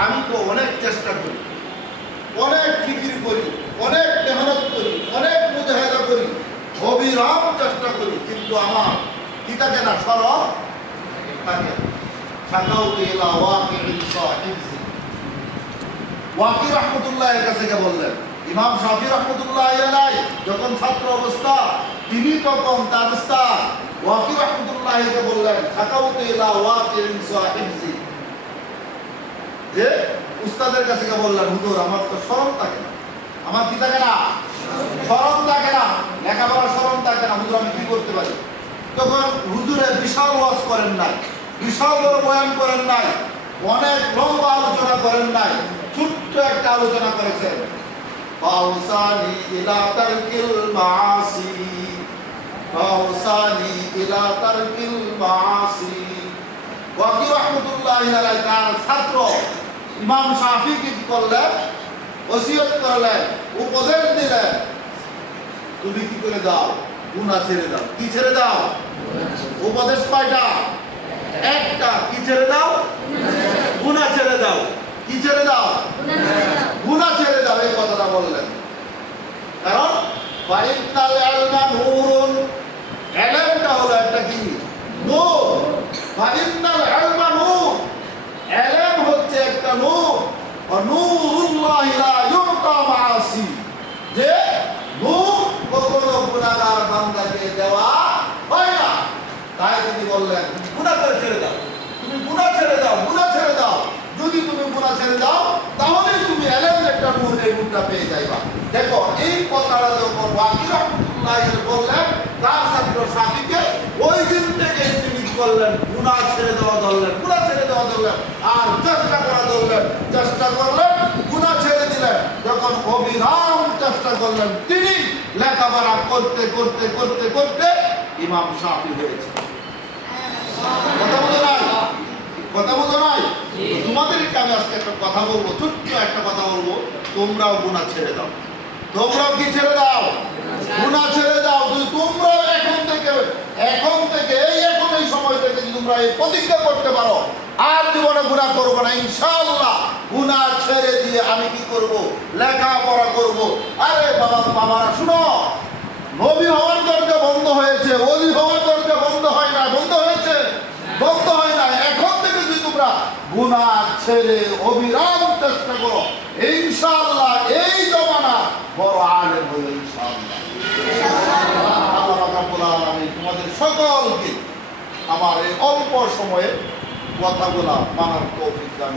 আমি তো অনেক চেষ্টা করি অনেক ফিকির করি অনেক মেহনত করি অনেক মুজাহেদা করি অবিরাম চেষ্টা করি কিন্তু আমার ওয়াকি রহমতুল্লাহ এর কাছে বললেন ইমাম শাফি রহমতুল্লাহ যখন ছাত্র অবস্থা, তিনি তখন তার বললেন সাহিবজি যে উস্তাদের কাছে বললেন, হুজুর, আমার তো স্মরণ থাকে না। আমার কি থাকে না? স্মরণ থাকে না। স্মরণ থাকে না। হুজুর, আমি কি করতে পারি? তখন হুজুরে বিশাল ওয়াজ করেন নাই, বিশাল বড় বয়ান করেন নাই, অনেক লম্বা আলোচনা করেন নাই, ছোট্ট একটা আলোচনা করেছেন। ফাউসানি ইলা মাসি ফাউসানি ইলা তারকিল মাসি। ওয়াকি রহমতুল্লাহ আলাইহি তার ছাত্র ইমাম শাফি কি করলেন? ওসিয়ত করলেন উপদেশ দিলেন। তুমি কি করে দাও? গুনাহ ছেড়ে দাও। কি ছেড়ে দাও? উপদেশ কয়টা? একটা। কি ছেড়ে দাও? গুনাহ ছেড়ে দাও। কি ছেড়ে দাও। গুনাহ ছেড়ে দাও এই কথাটা বললেন। ফাইনাল না। তাই তিনি বললেন, গুনাহ করে ছেড়ে দাও। তুমি গুনাহ ছেড়ে দাও, গুনাহ ছেড়ে দাও। যদি তুমি গুনাহ ছেড়ে দাও তাহলে তুমি এলেন একটা নূর এই নূরটা পেয়ে যাইবা। দেখো, এই কথাটা রহমতুল্লাহ বললেন তার ছাত্র সাথীকে ওই দিন থেকে তিনি করলেন ছেড়ে দেওয়া ধরলেন গুনাহ ছেড়ে দেওয়া ধরলেন আর চেষ্টা করা ধরলেন চেষ্টা করলেন গুনাহ ছেড়ে দিলেন। যখন অবিরাম চেষ্টা করলেন তিনি লেখাপড়া করতে করতে করতে করতে ইমাম শাফি হয়েছে। কথা বলো নাই? কথা বলো নাই? তোমাদেরকে আমি আজকে একটা কথা বলব ছোট্ট একটা কথা বলব তোমরাও গুণা ছেড়ে দাও। তোমরাও কি ছেড়ে দাও? গুণা ছেড়ে দাও যদি তোমরা এখন থেকে এখন থেকে, এই এখন এই সময় থেকে যদি তোমরা এই প্রতিজ্ঞা করতে পারো, আর জীবনে গুণা করব না, ইনশাআল্লাহ। গুণা ছেড়ে দিয়ে আমি কি করব? লেখাপড়া করব। আরে বাবা, বাবারা, শুনো। নবী হওয়ার দরজা বন্ধ হয়েছে অলি হওয়ার দরজা বন্ধ হয় না, বন্ধ হয়েছে? বন্ধ হয় না। এখন থেকে যদি তোমরা গুণা ছেড়ে অবিরাম চেষ্টা করো, ইনশাআল্লাহ, এই জমানা বড় আলেম হয়ে ইনশাআল্লাহ। সকলকে আমার এই অল্প সময়ে কথাগুলা মানার কৌফিক দান।